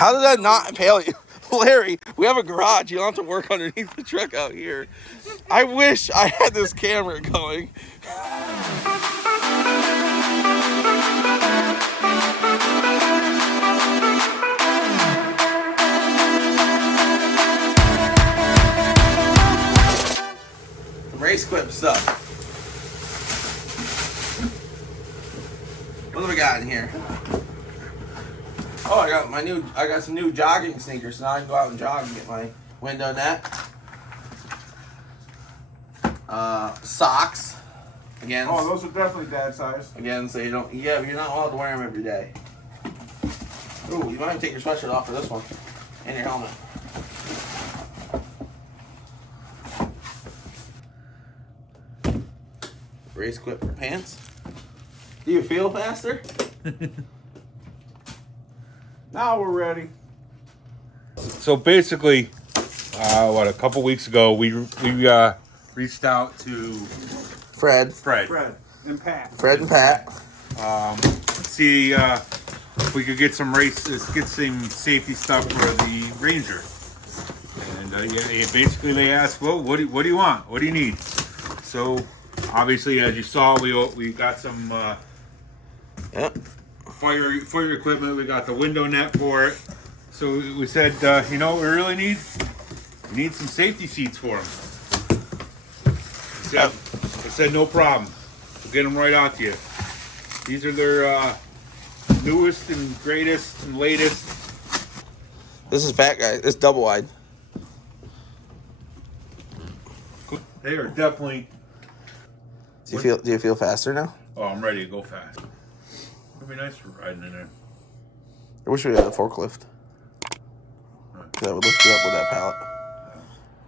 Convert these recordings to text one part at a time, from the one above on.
How did that not impale you? Larry, we have a garage. You don't have to work underneath the truck out here. I wish I had this camera going. Racquip stuff. What do we got in here? Oh, I got some new jogging sneakers, so now I can go out and jog and get my window net. Socks. Again. Oh, those are definitely dad size. Again, so you're not allowed to wear them every day. Ooh, you might have to take your sweatshirt off for this one. And your helmet. Racquip for pants. Do you feel faster? Now we're ready. So basically, a couple weeks ago, we reached out to Fred And Pat. Fred and Pat. See if we could get some safety stuff for the Ranger. And basically they asked, well, what do you want? What do you need? So obviously, as you saw, we got some fire equipment. We got the window net for it. So we said, you know what we really need? We need some safety seats for them. I said, no problem. We'll get them right out to you. These are their newest and greatest and latest. This is fat guy. It's double wide. They are definitely. Do you feel faster now? Oh, I'm ready to go fast. It'd be nice for riding in there. I wish we had a forklift. That would lift you up with that pallet.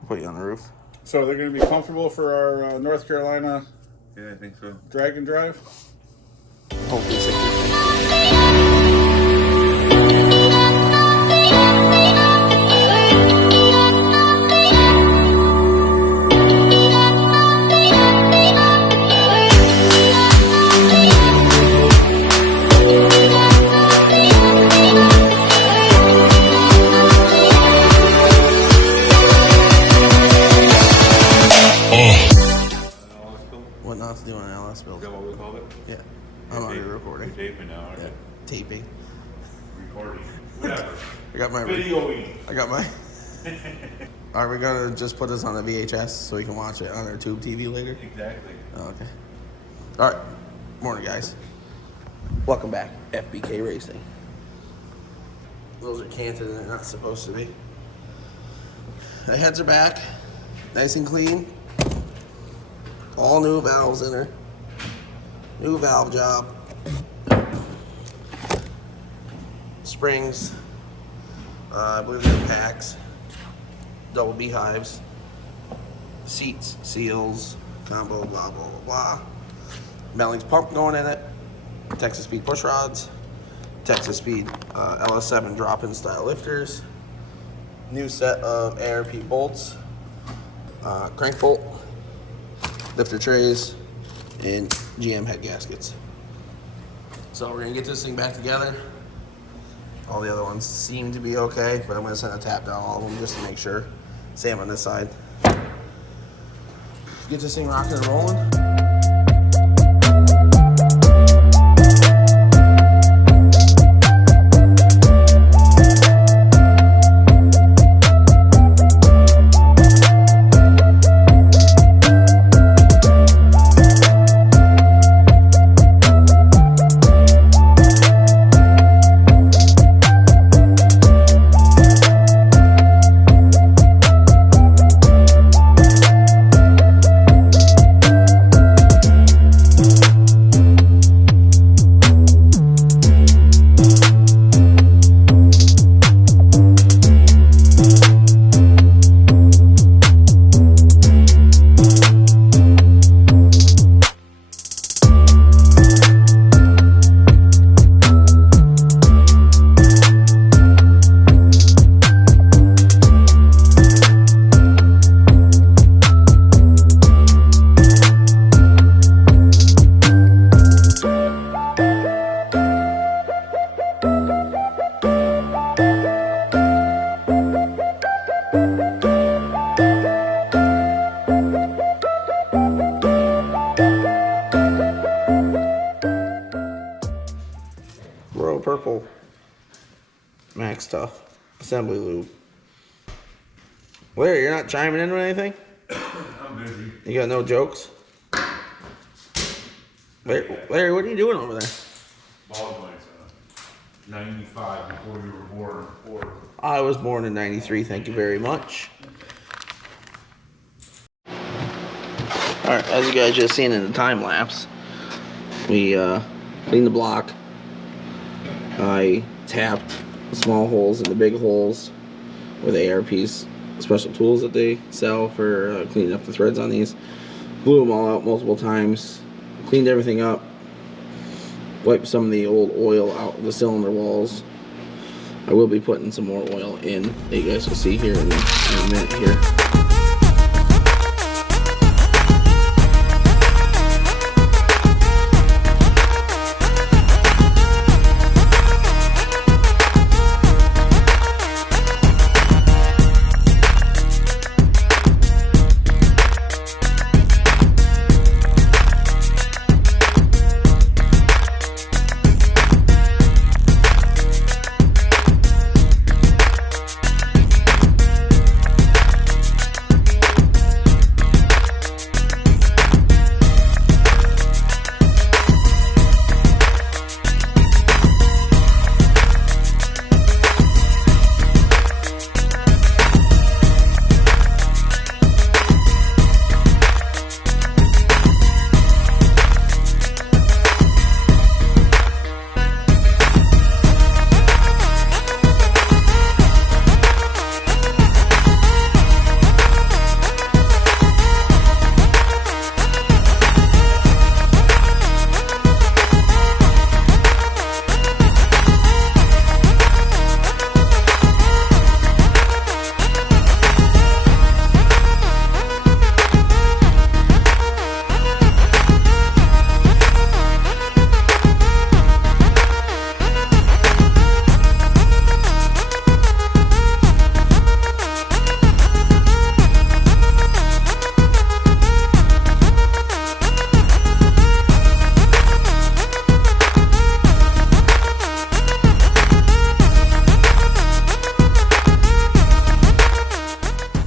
Put you on the roof. So they're going to be comfortable for our North Carolina Yeah, I think so. drag and drive? Hopefully 60. What not to do on an LS build? Is that what we called it? Yeah. I'm already recording. We're taping now, aren't Yeah. we? Taping. Recording. Whatever. I got my Videoing. I got my. Are we gonna just put this on a VHS so we can watch it on our tube TV later? Exactly. Oh, okay. All right. Morning, guys. Welcome back, FBK Racing. Those are canted and they're not supposed to be. The heads are back, nice and clean. All new valves in her. New valve job. Springs. I believe they're packs. Double beehives. Seats, seals, combo, blah, blah, blah, blah. Melling's pump going in it. Texas Speed push rods. Texas Speed LS7 drop-in style lifters. New set of ARP bolts. Crank bolt. Lifter trays. And GM head gaskets. So we're gonna get this thing back together. All the other ones seem to be okay, but I'm gonna send a tap down all of them just to make sure. Same on this side. Get this thing rocking and rolling. Max stuff. Assembly lube. Larry, you're not chiming in with anything? I'm busy. You got no jokes? Larry, what are you doing over there? Ball joints, 95 before you were born. I was born in 93, thank you very much. Alright, as you guys just seen in the time lapse, we cleaned the block. I tapped the small holes and the big holes with ARP's special tools that they sell for cleaning up the threads on these. Blew them all out multiple times, cleaned everything up, wiped some of the old oil out of the cylinder walls. I will be putting some more oil in that you guys will see here in a minute here.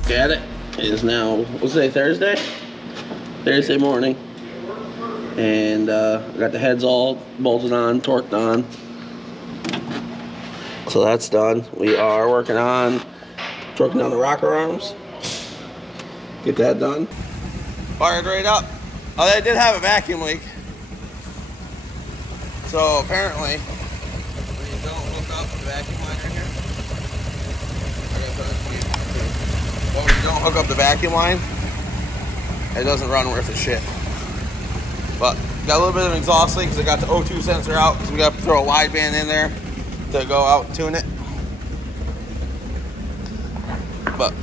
At it is now, what's today, Thursday? Thursday morning. And I got the heads all bolted on, torqued on. So that's done. We are working on torquing down the rocker arms. Get that done. Fired right up. Oh, they did have a vacuum leak. So apparently, when you don't hook up the vacuum line right here, when you don't hook up the vacuum line, it doesn't run worth a shit. But got a little bit of an exhaust leak because I got the O2 sensor out because we got to throw a wideband in there to go out and tune it. But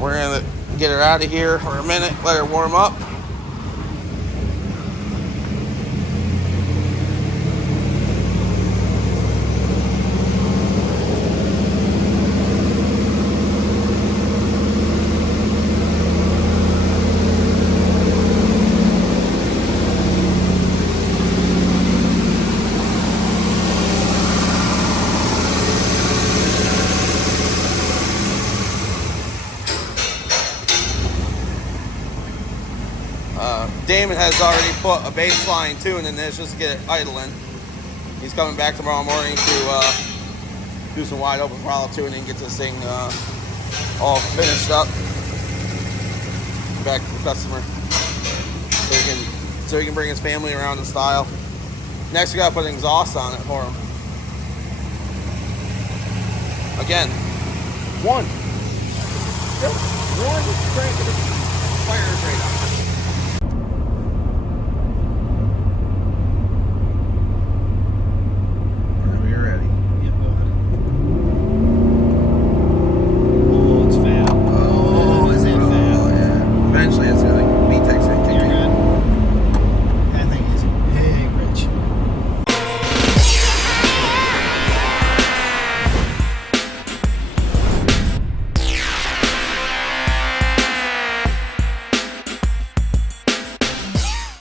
we're gonna get her out of here for a minute, let her warm up. Damon has already put a baseline tune in this just to get it idling. He's coming back tomorrow morning to do some wide open throttle tuning and get this thing all finished up. Back to the customer so he can bring his family around in style. Next we gotta put an exhaust on it for him. Again, just one crank of the fire rate on it.